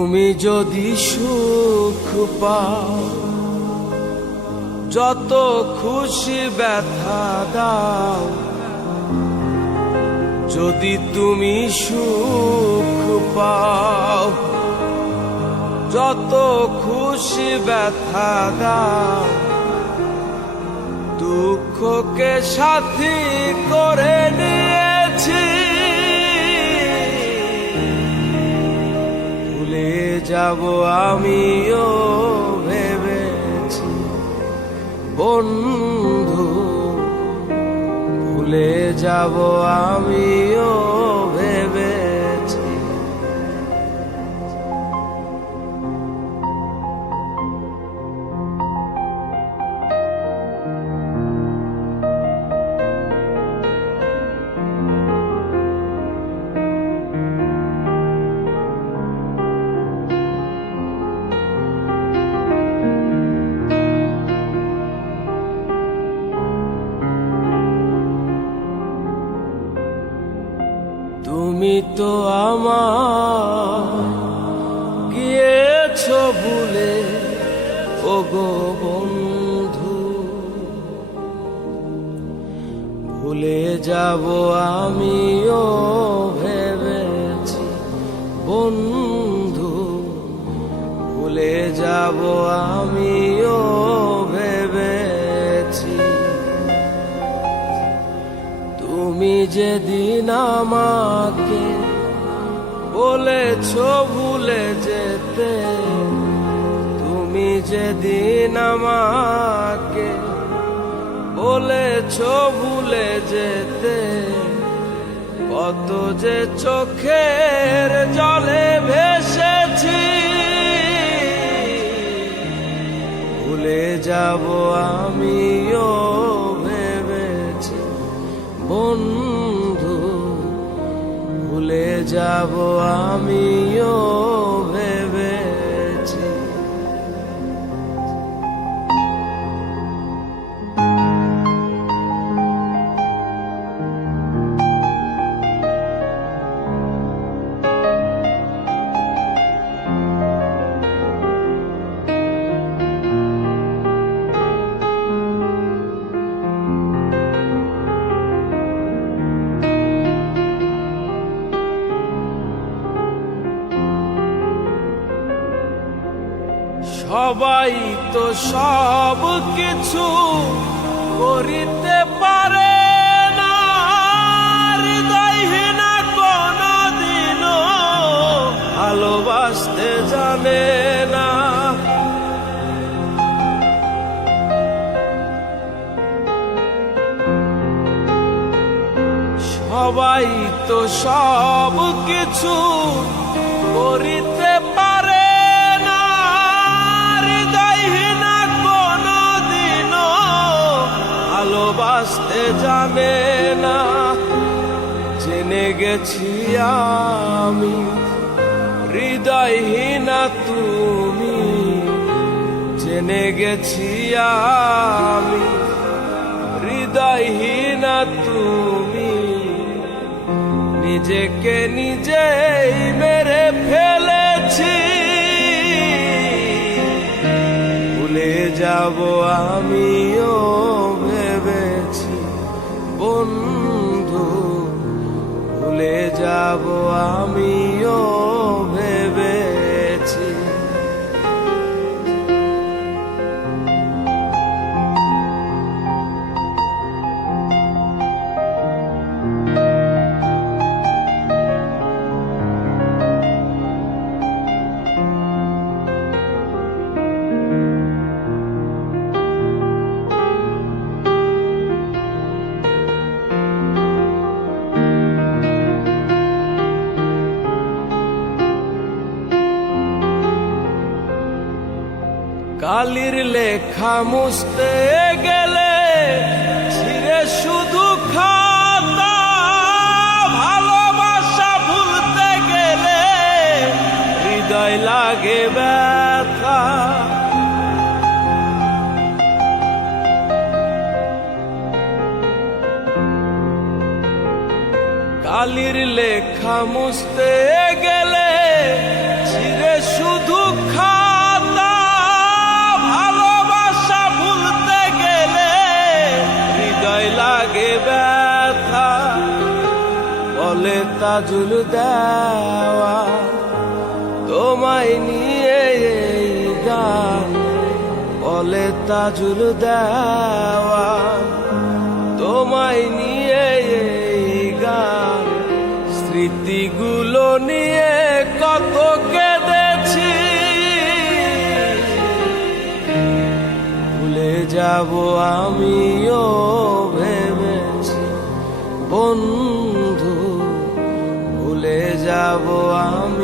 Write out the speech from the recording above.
তুমি যদি সুখ পাও, যত খুশি ব্যথা দাও। যদি তুমি সুখ পাও, যত খুশি ব্যথা দাও। দুঃখকে সাথী করে নিয়েছি, ভুলে যাব আমিও ভেবেছি বন্ধু, ভুলে যাব আমিও ভেবেছি। তুমি তো আমার গিয়েছো ভুলে, ওগো বন্ধু, ভুলে যাব আমিও ভেবেছি বন্ধু, ভুলে যাব আমিও ভেবেছি। তুমি যেদিন আমাকে বলেছো ভুলে যেতে, তুমি যেদিন আমাকে বলেছো ভুলে যেতে, কত যে চোখের জলে ভেসেছি। ভুলে যাব আমিও ভেবেছি বন্ধু, ভুলে যাব আমিও ভেবেছি। সবাই তো সব কিছু করিতে পারে না, হৃদয়হীনা কোনদিনও ভালোবাসতে জানে না। সবাই তো সব কিছু করিতে পারে, ভালোবাসতে জানে না। জেনে গেছি আমি হৃদয়হীনা তুমি, জেনে গেছি আমি হৃদয়হীনা তুমি। নিজেকে নিজেই মেরে ফেলেছি, ভুলে যাব আমিও ভেবেছি বন্ধু, ভুলে যাব আমিও ভেবেছি। কালির লেখা মুছতে গেলে ছিঁড়ে শুধু খাতা, ভালোবাসা ভুলতে গেলে হৃদয় লাগে ব্যথা। কালির লেখা মুছতে গেলে ছিঁড়ে তাজুল দেওয়া, তোমায় নিয়ে এই গান বলে তাজুল দেওয়া, তোমায় নিয়ে এই গান। স্মৃতিগুলো নিয়ে কত কেঁদেছি, ভুলে যাব আমিও ভেবেছি বন্ধু, ভুলে যাব আমি।